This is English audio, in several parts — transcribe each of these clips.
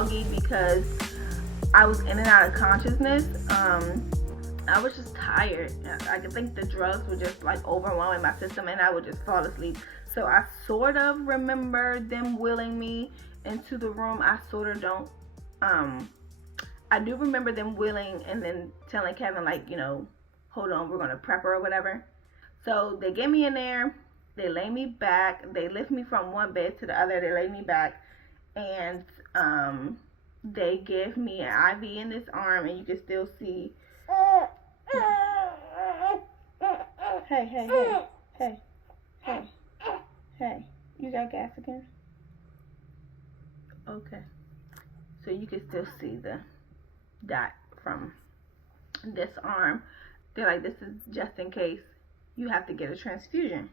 foggy because I was in and out of consciousness. I was just tired. I think the drugs were just like overwhelming my system, and I would just fall asleep. So I sort of remember them wheeling me into the room. I sort of don't. I do remember them wheeling and then telling Kevin, like, you know, hold on, we're gonna prep her or whatever. So they get me in there. They lay me back. They lift me from one bed to the other. They lay me back, and they give me an IV in this arm, and you can still see. Hey, hey, hey, hey, hey, hey. You got gas again? Okay. So you can still see the dot from this arm. They're like, this is just in case you have to get a transfusion.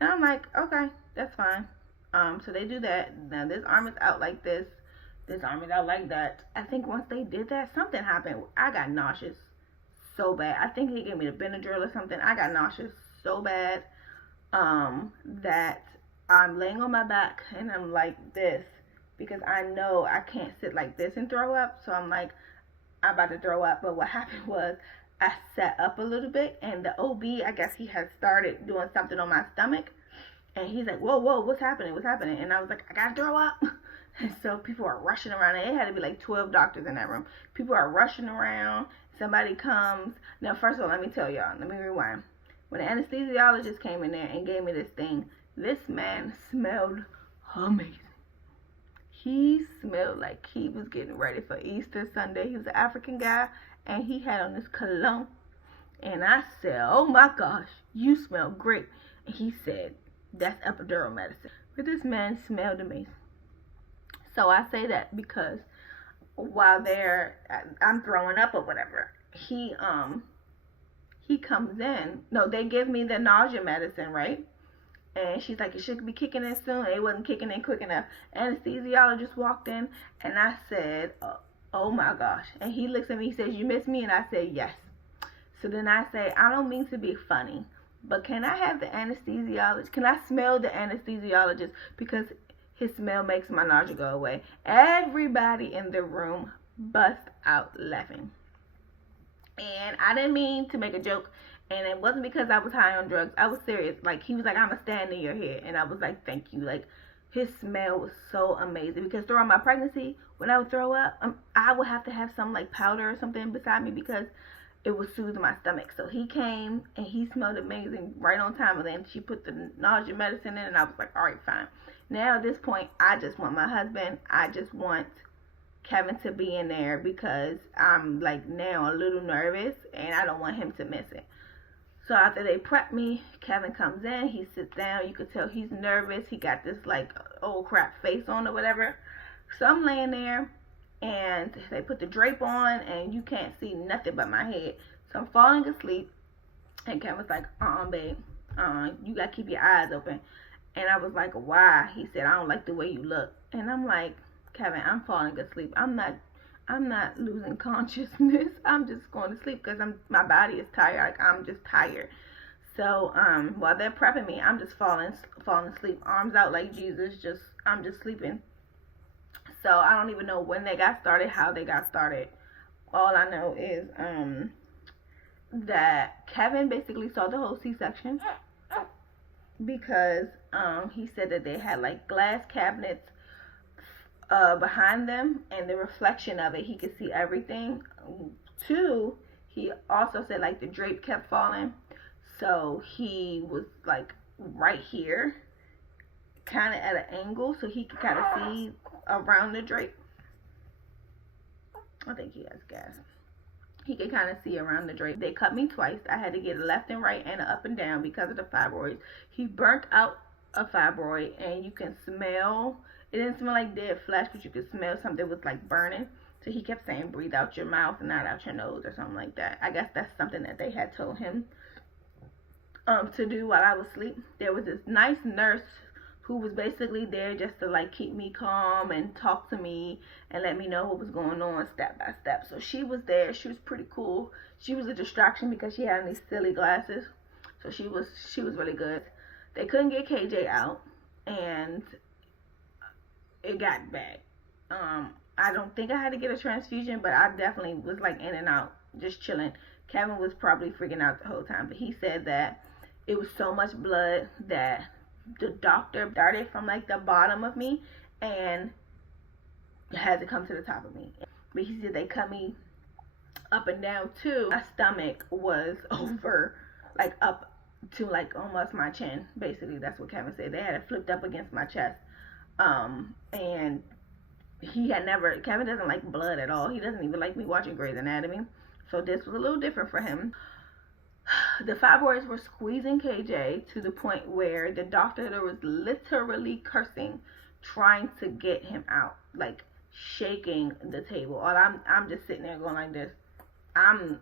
And I'm like, okay, that's fine. So they do that. Now this arm is out like this. This arm is out like that. I think once they did that, something happened. I got nauseous so bad. I think he gave me the Benadryl or something. I got nauseous so bad that I'm laying on my back and I'm like this because I know I can't sit like this and throw up. So I'm like, I'm about to throw up. But what happened was I sat up a little bit, and the OB, I guess he had started doing something on my stomach, and he's like, whoa, what's happening? And I was like, I gotta throw up. And so people are rushing around, and it had to be like 12 doctors in that room. People are rushing around. Somebody comes. Now, first of all, let me tell y'all, let me rewind. When the anesthesiologist came in there and gave me this thing, this man smelled amazing. He smelled like he was getting ready for Easter Sunday. He was an African guy, and he had on this cologne. And I said, oh my gosh, you smell great. And he said, that's epidural medicine. But this man smelled amazing. So I say that because while I'm throwing up or whatever, he comes in. No, they give me the nausea medicine, right? And she's like, it should be kicking in soon. It wasn't kicking in quick enough. Anesthesiologist walked in, and I said, oh my gosh. And he looks at me, he says, you miss me? And I said, yes. So then I say, I don't mean to be funny, but can I have the anesthesiologist? Can I smell the anesthesiologist? Because his smell makes my nausea go away. Everybody in the room bust out laughing. And I didn't mean to make a joke. And it wasn't because I was high on drugs. I was serious. Like, he was like, I'm going to stand in your head. And I was like, thank you. Like, his smell was so amazing. Because throughout my pregnancy, when I would throw up, I would have to have some, like, powder or something beside me because it would soothe my stomach. So he came, and he smelled amazing right on time. And then she put the nausea medicine in, and I was like, all right, fine. Now, at this point, I just want my husband. I just want Kevin to be in there because I'm, like, now a little nervous, and I don't want him to miss it. So after they prep me, Kevin comes in, he sits down, you could tell he's nervous, he got this like old crap face on or whatever. So I'm laying there, and they put the drape on, and you can't see nothing but my head. So I'm falling asleep, and Kevin's like, babe, you gotta keep your eyes open. And I was like, why? He said, I don't like the way you look. And I'm like, Kevin, I'm falling asleep. I'm not losing consciousness. I'm just going to sleep because my body is tired. Like, I'm just tired. So while they're prepping me, I'm just falling asleep, arms out like Jesus. I'm just sleeping. So I don't even know when they got started, how they got started. All I know is that Kevin basically saw the whole C-section because he said that they had like glass cabinets behind them, and the reflection of it, he could see everything. Two, he also said like the drape kept falling, so he was like right here, kind of at an angle, so he could kind of see around the drape. I think he has gas. He could kind of see around the drape. They cut me twice. I had to get a left and right and an up and down because of the fibroids. He burnt out a fibroid, and you can smell. It didn't smell like dead flesh, but you could smell something was like burning. So he kept saying, breathe out your mouth and not out your nose or something like that. I guess that's something that they had told him to do while I was asleep. There was this nice nurse who was basically there just to like keep me calm and talk to me and let me know what was going on step by step. So she was there. She was pretty cool. She was a distraction because she had these silly glasses. So she was really good. They couldn't get KJ out, and it got bad. I don't think I had to get a transfusion, but I definitely was like in and out, just chilling. Kevin was probably freaking out the whole time, but he said that it was so much blood that the doctor started from like the bottom of me and had to come to the top of me. But he said they cut me up and down too. My stomach was over, like up to like almost my chin. Basically, that's what Kevin said. They had it flipped up against my chest. And he had never, Kevin doesn't like blood at all. He doesn't even like me watching Grey's Anatomy. So this was a little different for him. The fibroids were squeezing KJ to the point where the doctor was literally cursing, trying to get him out, like shaking the table. All I'm just sitting there going like this. I'm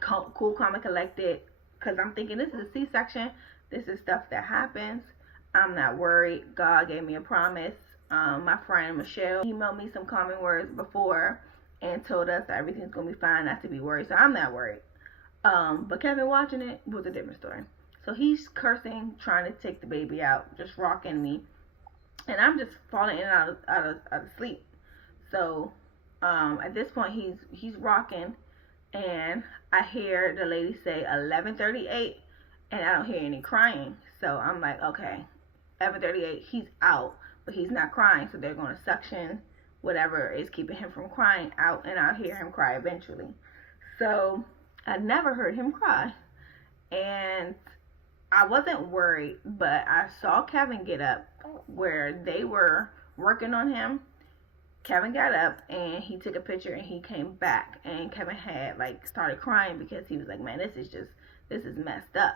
cool, calm, and collected, because I'm thinking this is a C-section. This is stuff that happens. I'm not worried. God gave me a promise. My friend Michelle emailed me some common words before and told us that everything's going to be fine, not to be worried. So I'm not worried. But Kevin watching it was a different story. So he's cursing, trying to take the baby out, just rocking me. And I'm just falling in and out of sleep. So at this point, he's rocking. And I hear the lady say 11:38, and I don't hear any crying. So I'm like, okay, 11:38, he's out, but he's not crying. So they're going to suction whatever is keeping him from crying out, and I'll hear him cry eventually. So I never heard him cry. And I wasn't worried, but I saw Kevin get up where they were working on him. Kevin got up and he took a picture and he came back, and Kevin had like started crying because he was like, man, this is messed up.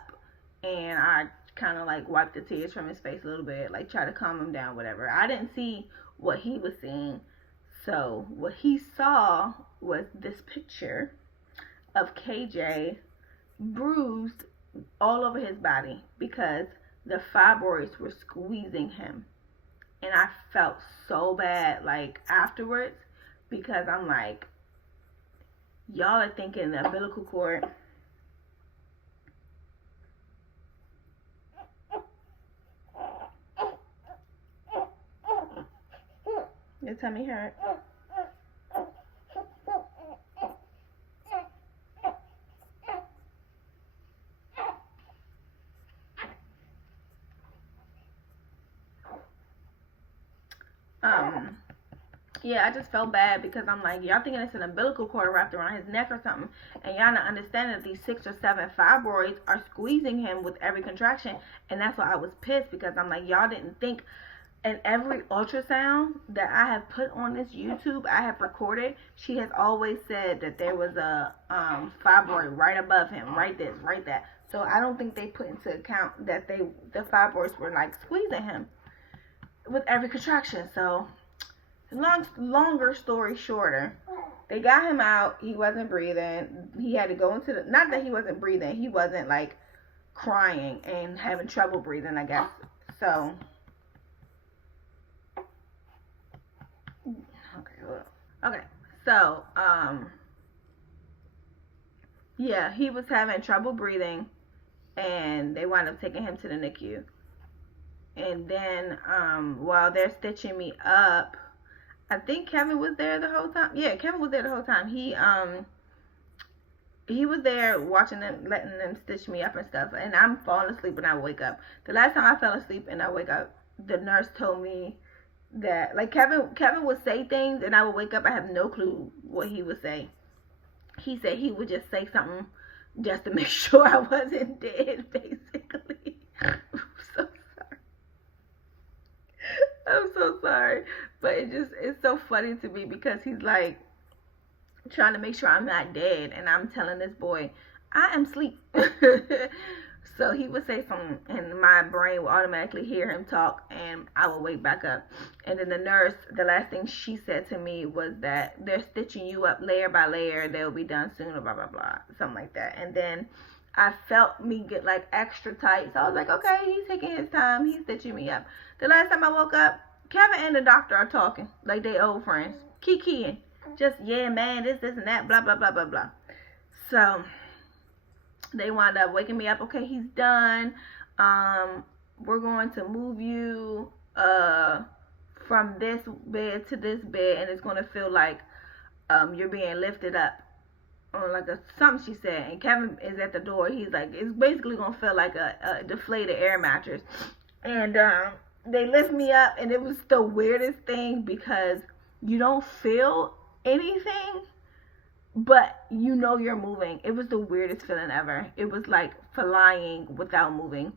And I kind of like wiped the tears from his face a little bit, like try to calm him down, whatever. I didn't see what he was seeing. So what he saw was this picture of KJ bruised all over his body because the fibroids were squeezing him. And I felt so bad, like, afterwards, because I'm like, y'all are thinking the umbilical cord. Your tummy hurt. Yeah, I just felt bad because I'm like, y'all thinking it's an umbilical cord wrapped around his neck or something, and y'all not understanding that these 6 or 7 fibroids are squeezing him with every contraction. And that's why I was pissed, because I'm like, y'all didn't think. And every ultrasound that I have put on this YouTube, I have recorded, she has always said that there was a fibroid right above him, right this, right that. So I don't think they put into account that the fibroids were like squeezing him with every contraction. So longer story shorter, they got him out. He wasn't breathing. He had to go into the, not that he wasn't breathing, he wasn't like crying and having trouble breathing, I guess. So okay, so yeah, he was having trouble breathing, and they wound up taking him to the NICU. And then while they're stitching me up, I think Kevin was there the whole time. Yeah, Kevin was there the whole time. He was there watching them, letting them stitch me up and stuff. And I'm falling asleep and I wake up. The last time I fell asleep and I wake up, the nurse told me that, like, Kevin would say things and I would wake up. I have no clue what he would say. He said he would just say something just to make sure I wasn't dead, basically. I'm so sorry, but it's so funny to me because he's like trying to make sure I'm not dead, and I'm telling this boy I am asleep. So he would say something and my brain would automatically hear him talk, and I would wake back up. And then the nurse, the last thing she said to me was that they're stitching you up layer by layer, they'll be done soon, or blah blah blah, something like that. And then I felt me get like extra tight, so I was like, okay, he's taking his time, he's stitching me up. The last time I woke up, Kevin and the doctor are talking like they old friends, kikiing, just, yeah, man, this and that, blah blah blah blah blah. So they wound up waking me up. Okay, he's done. We're going to move you from this bed to this bed, and it's going to feel like you're being lifted up. Or like something she said. And Kevin is at the door. He's like, it's basically going to feel like a deflated air mattress. And they lift me up, and it was the weirdest thing because you don't feel anything, but you know you're moving. It was the weirdest feeling ever. It was like flying without moving.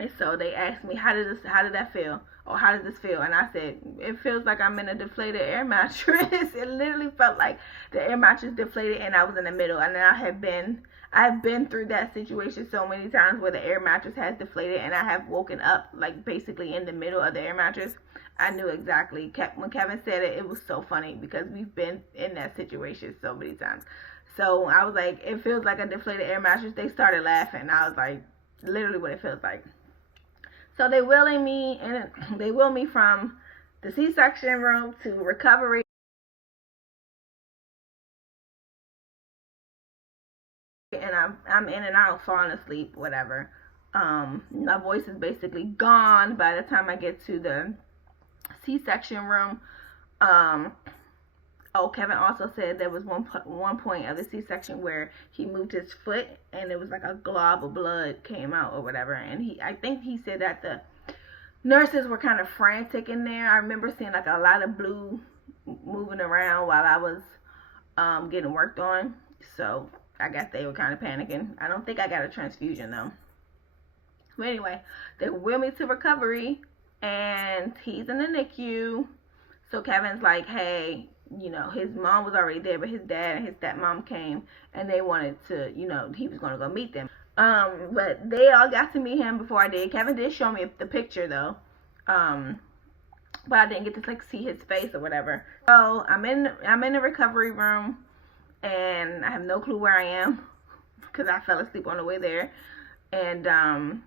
And so they asked me, how did that feel? Or how does this feel? And I said, it feels like I'm in a deflated air mattress. It literally felt like the air mattress deflated and I was in the middle. And then I've been through that situation so many times where the air mattress has deflated and I have woken up like basically in the middle of the air mattress. I knew exactly. When Kevin said it, it was so funny because we've been in that situation so many times. So I was like, it feels like a deflated air mattress. They started laughing. I was like, literally what it feels like. So they wheeling me, and they wheel me from the C-section room to recovery. And I'm in and out, falling asleep, whatever. My voice is basically gone by the time I get to the C-section room. Kevin also said there was one point of the C-section where he moved his foot and it was like a glob of blood came out or whatever. And I think he said that the nurses were kind of frantic in there. I remember seeing like a lot of blue moving around while I was getting worked on. So I guess they were kind of panicking. I don't think I got a transfusion though. But anyway, they wheel me to recovery and he's in the NICU. So Kevin's like, hey, you know, his mom was already there, but his dad and his stepmom came and they wanted to, you know, he was going to go meet them. But they all got to meet him before I did. Kevin did show me the picture though. But I didn't get to like see his face or whatever. So I'm in the recovery room and I have no clue where I am because I fell asleep on the way there. And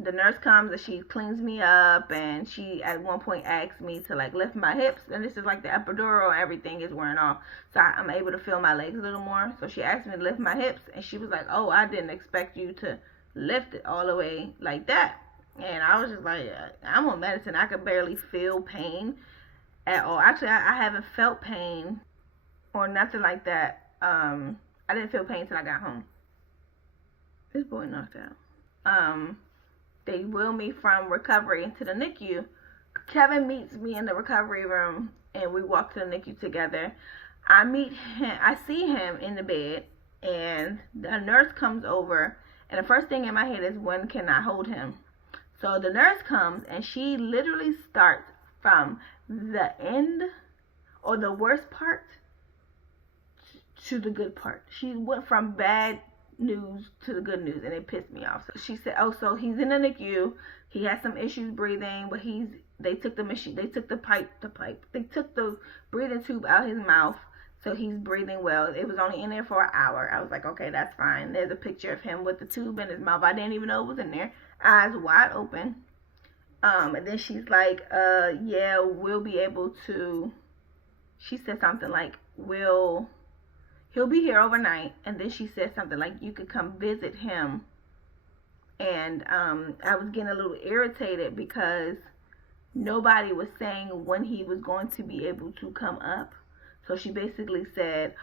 the nurse comes and she cleans me up, and she at one point asks me to like lift my hips, and this is like the epidural and everything is wearing off, so I'm able to feel my legs a little more. So she asked me to lift my hips, and she was like, oh, I didn't expect you to lift it all the way like that. And I was just like, I'm on medicine, I could barely feel pain at all. Actually, I haven't felt pain or nothing like that. I didn't feel pain till I got home. This boy knocked out. They wheel me from recovery into the NICU. Kevin meets me in the recovery room and we walk to the NICU together. I see him in the bed and the nurse comes over, and the first thing in my head is, when can I hold him? So the nurse comes and she literally starts from the end or the worst part to the good part. She went from bad news to the good news, and it pissed me off. So she said, oh, so he's in the NICU, he has some issues breathing, but they took the breathing tube out his mouth, so he's breathing well. It was only in there for an hour. I was like, okay, that's fine. There's a picture of him with the tube in his mouth. I didn't even know it was in there, eyes wide open. And then she's like, yeah, we'll be able to, she said something like, he'll be here overnight. And then she said something like, you could come visit him. And I was getting a little irritated because nobody was saying when he was going to be able to come up. So she basically said,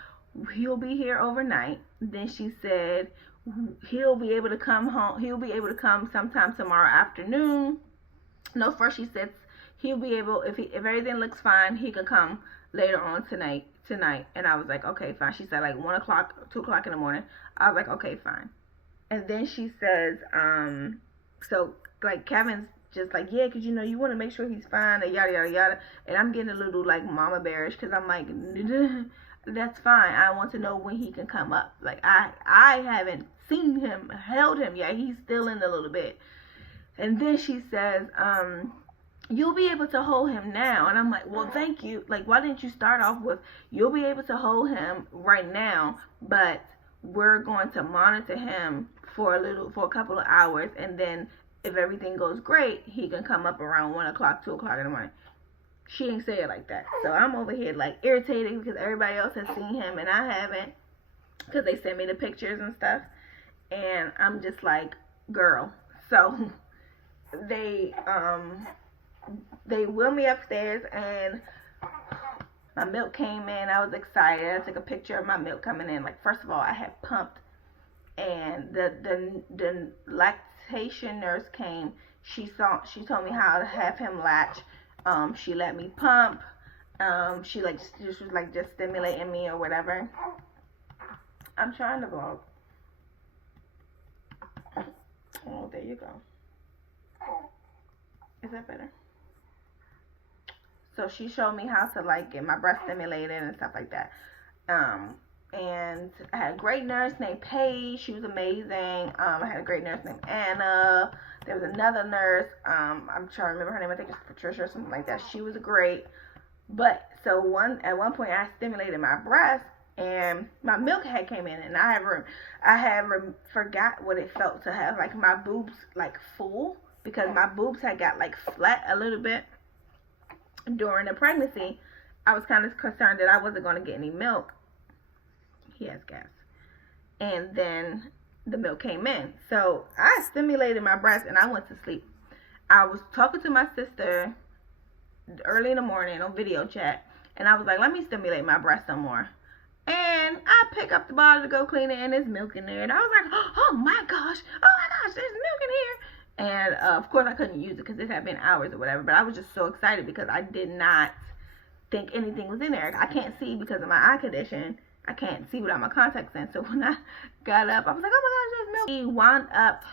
he'll be here overnight. Then she said, he'll be able to come home. He'll be able to come sometime tomorrow afternoon. No, first she said he'll be able, if everything looks fine, he can come later on tonight. And I was like, okay, fine. She said like 1 o'clock, 2 o'clock in the morning. I was like, okay, fine. And then she says, so like Kevin's just like, yeah, because you know you want to make sure he's fine, and yada yada yada. And I'm getting a little like mama bearish because I'm like, that's fine. I want to know when he can come up. Like I haven't seen him, held him yet. He's still in a little bit. And then she says, you'll be able to hold him now. And I'm like, well, thank you. Like, why didn't you start off with, you'll be able to hold him right now, but we're going to monitor him for a couple of hours, and then if everything goes great, he can come up around 1 o'clock, 2 o'clock in the morning. She didn't say it like that. So I'm over here like irritated because everybody else has seen him and I haven't, because they sent me the pictures and stuff. And I'm just like, girl. So they they wheeled me upstairs, and my milk came in. I was excited. I took a picture of my milk coming in. Like, first of all, I had pumped, and the lactation nurse came. She told me how to have him latch. She let me pump. She just was like just stimulating me or whatever. I'm trying to vlog. Oh, there you go. Is that better? So she showed me how to like get my breast stimulated and stuff like that. And I had a great nurse named Paige. She was amazing. I had a great nurse named Anna. There was another nurse. I'm trying to remember her name. I think it's Patricia or something like that. She was great. But so at one point I stimulated my breast, and my milk had came in, and I forgot what it felt to have like my boobs like full, because my boobs had got like flat a little bit during the pregnancy. I was kind of concerned that I wasn't going to get any milk. He has gas. And then the milk came in. So I stimulated my breast and I went to sleep. I was talking to my sister early in the morning on video chat, and I was like, let me stimulate my breast some more. And I pick up the bottle to go clean it, and there's milk in there. And I was like, oh my gosh, there's milk in here. And of course I couldn't use it because it had been hours or whatever, but I was just so excited because I did not think anything was in there. I can't see because of my eye condition. I can't see without my contacts in. So when I got up, I was like, oh my gosh, there's milk. He wound up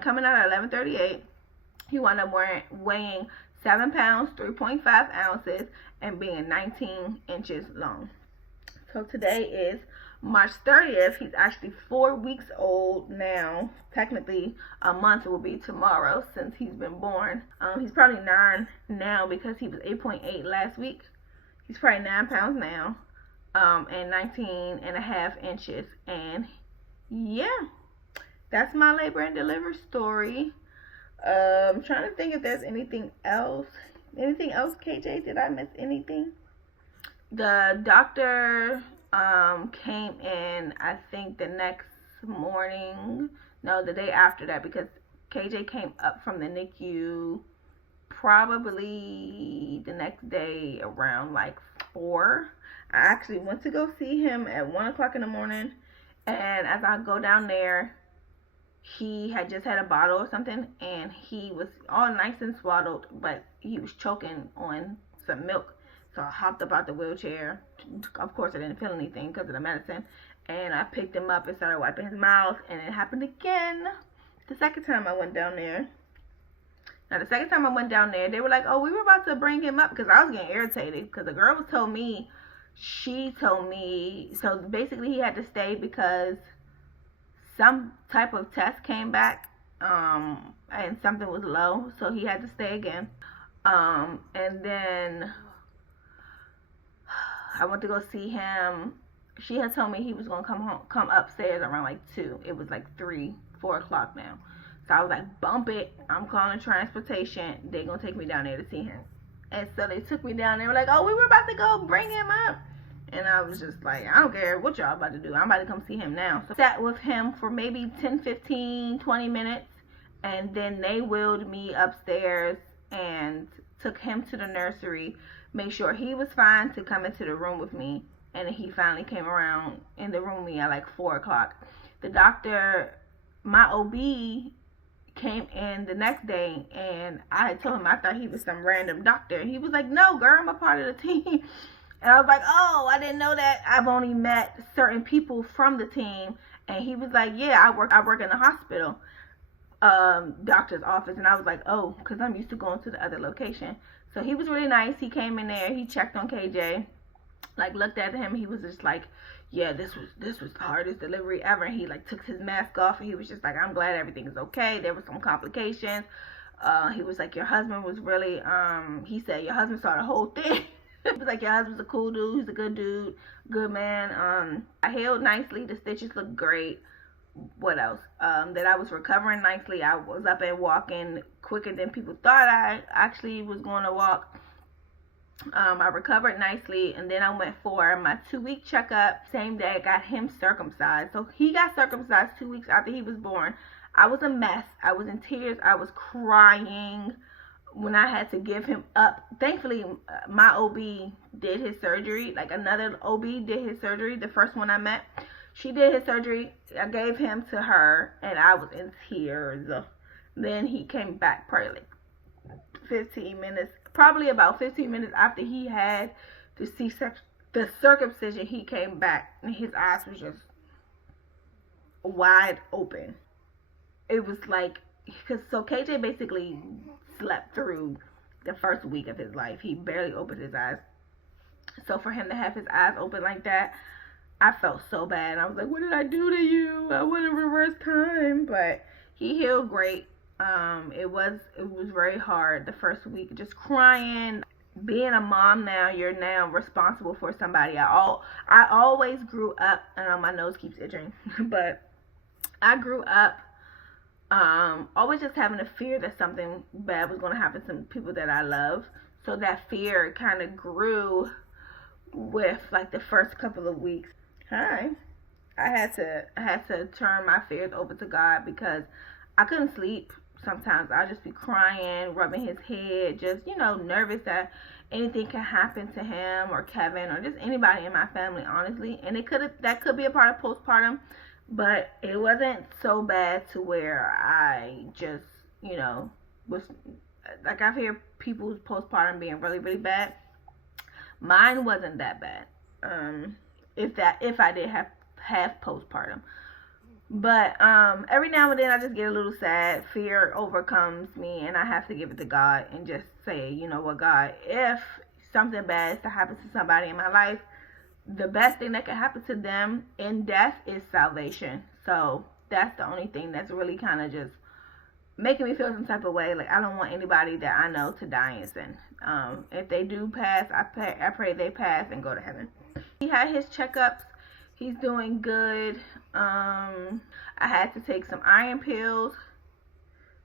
coming out at 11:38. He wound up weighing 7 pounds, 3.5 ounces, and being 19 inches long. So today is March 30th. He's actually 4 weeks old now. Technically, a month will be tomorrow since he's been born. He's probably 9 now because he was 8.8 last week. He's probably 9 pounds now, and 19 and a half inches. And yeah, that's my labor and delivery story. I'm trying to think if there's anything else. Anything else, KJ? Did I miss anything? The doctor came in, I think, the next morning. No, the day after that, because KJ came up from the NICU probably the next day around like 4. I actually went to go see him at 1 o'clock in the morning, and as I go down there, he had just had a bottle or something, and he was all nice and swaddled, but he was choking on some milk. So I hopped up out the wheelchair. Of course, I didn't feel anything because of the medicine. And I picked him up and started wiping his mouth, and it happened again the second time I went down there. Now, the second time I went down there, they were like, oh, we were about to bring him up, because I was getting irritated because the girl told me, so basically he had to stay because some type of test came back, and something was low, so he had to stay again. And then I went to go see him. She had told me he was gonna come upstairs around like 2. It was like 3, 4 o'clock now. So I was like, bump it. I'm calling transportation. They're gonna take me down there to see him. And so they took me down. They were like, oh, we were about to go bring him up. And I was just like, I don't care what y'all about to do. I'm about to come see him now. So I sat with him for maybe 10, 15, 20 minutes. And then they wheeled me upstairs and took him to the nursery, made sure he was fine to come into the room with me. And he finally came around in the room with me at like 4 o'clock. The doctor, my OB, came in the next day, and I had told him I thought he was some random doctor. And he was like, no, girl, I'm a part of the team. And I was like, oh, I didn't know that. I've only met certain people from the team. And he was like, yeah, I work in the hospital doctor's office. And I was like, oh, because I'm used to going to the other location. So he was really nice. He came in there. He checked on KJ. Like, looked at him. He was just like, yeah, this was the hardest delivery ever. And he like took his mask off, and he was just like, I'm glad everything is okay. There were some complications. He was like, your husband was really, he said, your husband saw the whole thing. He was like, your husband's a cool dude. He's a good dude. Good man. I healed nicely. The stitches looked great. What else? That I was recovering nicely. I was up and walking quicker than people thought I actually was going to walk. I recovered nicely, and then I went for my 2-week checkup. Same day I got him circumcised. So he got circumcised 2 weeks after he was born. I was a mess. I was in tears. I was crying. when I had to give him up, thankfully my OB did his surgery. Like, another OB did his surgery. The first one I met, she did his surgery. I gave him to her, and I was in tears. Then he came back probably like 15 minutes, probably about 15 minutes after he had the circumcision. He came back, and his eyes was just wide open. It was like, so KJ basically slept through the first week of his life. He barely opened his eyes. So for him to have his eyes open like that, I felt so bad. I was like, what did I do to you? I want to reverse time. But he healed great. It was very hard the first week, just crying. Being a mom now, you're now responsible for somebody. I always grew up, and my nose keeps itching, but I grew up always just having a fear that something bad was going to happen to people that I love. So that fear kind of grew with like the first couple of weeks. Hi. I had to turn my fears over to God, because I couldn't sleep. Sometimes I'd just be crying, rubbing his head, just, nervous that anything can happen to him or Kevin or just anybody in my family, honestly. And that could be a part of postpartum, but it wasn't so bad to where I just, was like, I've heard people's postpartum being really, really bad. Mine wasn't that bad. If I did have postpartum. But every now and then I just get a little sad. Fear overcomes me, and I have to give it to God and just say, you know what, God, if something bad is to happen to somebody in my life, the best thing that can happen to them in death is salvation. So that's the only thing that's really kind of just making me feel some type of way. Like, I don't want anybody that I know to die in sin. If they do pass, I pray they pass and go to heaven. He had his checkups. He's doing good. I had to take some iron pills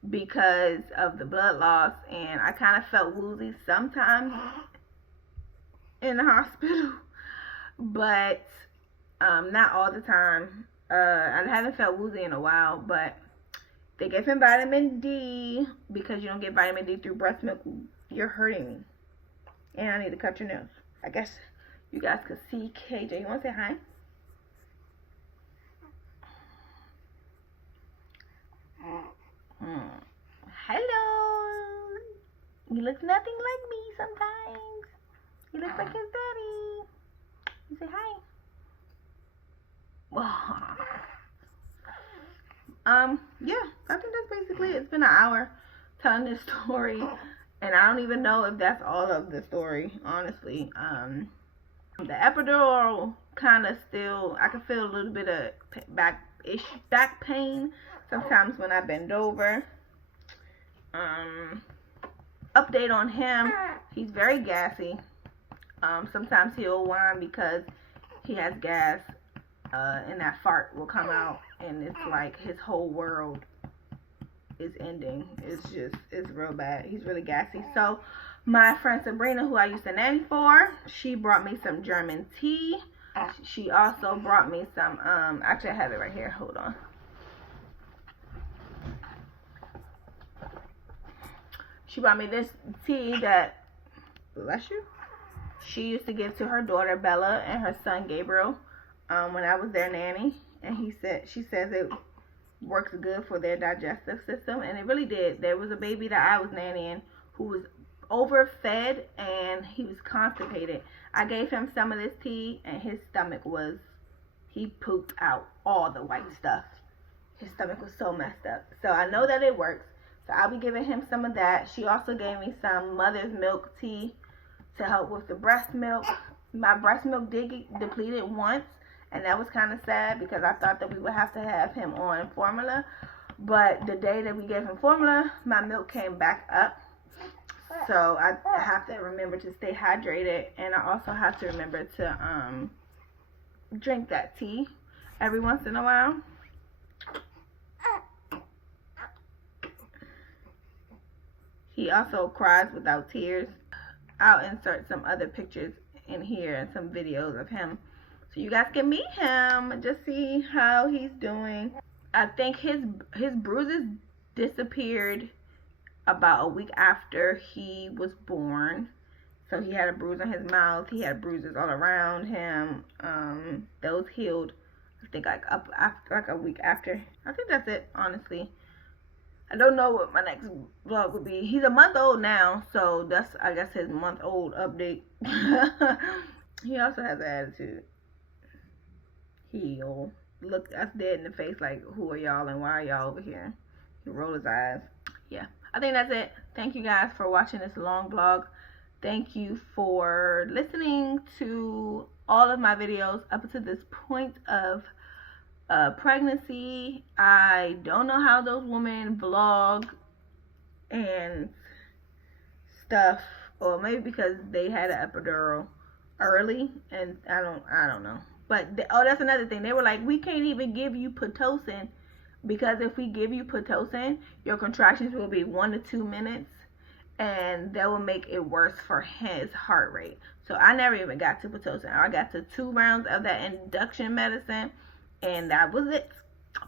because of the blood loss, and I kind of felt woozy sometimes in the hospital, but not all the time. I haven't felt woozy in a while, but they gave him vitamin D, because you don't get vitamin D through breast milk. You're hurting me, and I need to cut your nails. I guess you guys could see KJ. You want to say hi? Hello. He looks nothing like me sometimes. He looks like his daddy. You say hi. Yeah, I think that's basically it. It's been an hour telling this story, and I don't even know if that's all of the story, honestly. The epidural kind of still, I can feel a little bit of back pain sometimes when I bend over. Update on him, he's very gassy. Sometimes he'll whine because he has gas, and that fart will come out, and it's like his whole world is ending. It's real bad. He's really gassy. So my friend Sabrina, who I used to nanny for, she brought me some German tea. She also brought me some, actually I have it right here, hold on. She brought me this tea that, bless you, she used to give to her daughter Bella and her son Gabriel when I was their nanny. And she says it works good for their digestive system, and it really did. There was a baby that I was nannying who was overfed, and he was constipated. I gave him some of this tea, and his stomach he pooped out all the white stuff. His stomach was so messed up. So I know that it works. So I'll be giving him some of that. She also gave me some mother's milk tea to help with the breast milk. My breast milk did get depleted once, and that was kind of sad because I thought that we would have to have him on formula. But the day that we gave him formula, my milk came back up. So I have to remember to stay hydrated, and I also have to remember to drink that tea every once in a while. He also cries without tears. I'll insert some other pictures in here and some videos of him so you guys can meet him and just see how he's doing. I think his bruises disappeared about a week after he was born. So he had a bruise on his mouth. He had bruises all around him. Those healed, I think, like up after, like a week after. I think that's it, honestly. I don't know what my next vlog would be. He's a month old now, so that's, I guess, his month-old update. He also has an attitude. He'll look us dead in the face like, who are y'all and why are y'all over here? He rolled his eyes. Yeah, I think that's it. Thank you guys for watching this long vlog. Thank you for listening to all of my videos up to this point of pregnancy. I don't know how those women vlog and stuff, or maybe because they had an epidural early, and I don't know. But that's another thing. They were like, we can't even give you Pitocin, because if we give you Pitocin, your contractions will be 1 to 2 minutes, and that will make it worse for his heart rate. So I never even got to Pitocin. I got to 2 rounds of that induction medicine, and that was it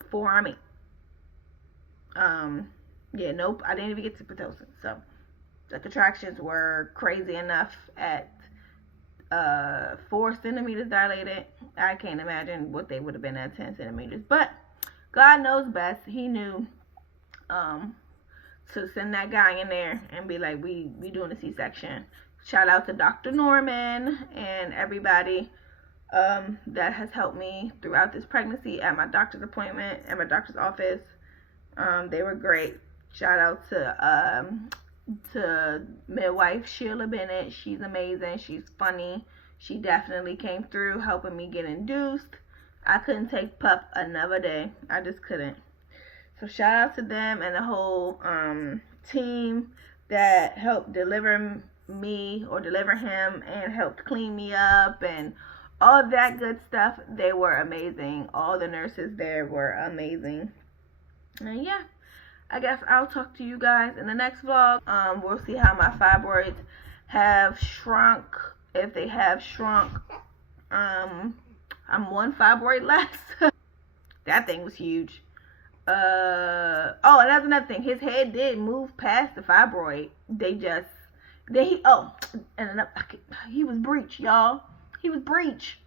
for me. Yeah, nope, I didn't even get to Pitocin. So the contractions were crazy enough at 4 centimeters dilated. I can't imagine what they would have been at 10 centimeters. But God knows best. He knew to send that guy in there and be like, we doing a C-section. Shout out to Dr. Norman and everybody that has helped me throughout this pregnancy at my doctor's appointment, at my doctor's office. They were great. Shout out to midwife Sheila Bennett. She's amazing. She's funny. She definitely came through helping me get induced. I couldn't take pup another day. I just couldn't. So shout out to them and the whole team that helped deliver me or deliver him and helped clean me up and all that good stuff. They were amazing. All the nurses there were amazing. And yeah, I guess I'll talk to you guys in the next vlog. We'll see how my fibroids have shrunk. If they have shrunk, I'm 1 fibroid less. That thing was huge. Oh, and that's another thing. His head did move past the fibroid. He was breech, y'all. He was breech.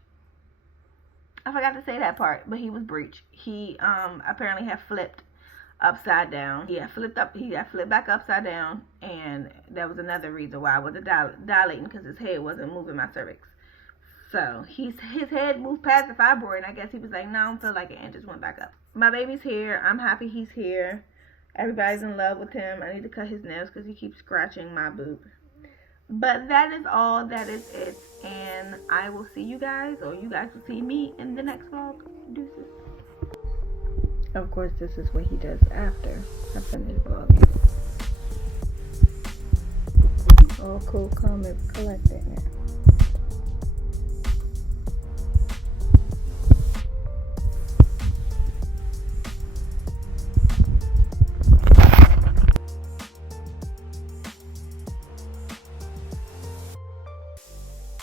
I forgot to say that part, but he was breech. He apparently had flipped upside down. He had flipped back upside down, and that was another reason why I wasn't dilating, because his head wasn't moving my cervix. So his head moved past the fibroid, and I guess he was like, no, I don't feel like it, and just went back up. My baby's here. I'm happy he's here. Everybody's in love with him. I need to cut his nails because he keeps scratching my boob. But that is all. That is it. And I will see you guys, or you guys will see me in the next vlog. Deuces. Of course, this is what he does after I finish vlogging. All cool, calm, and collected now.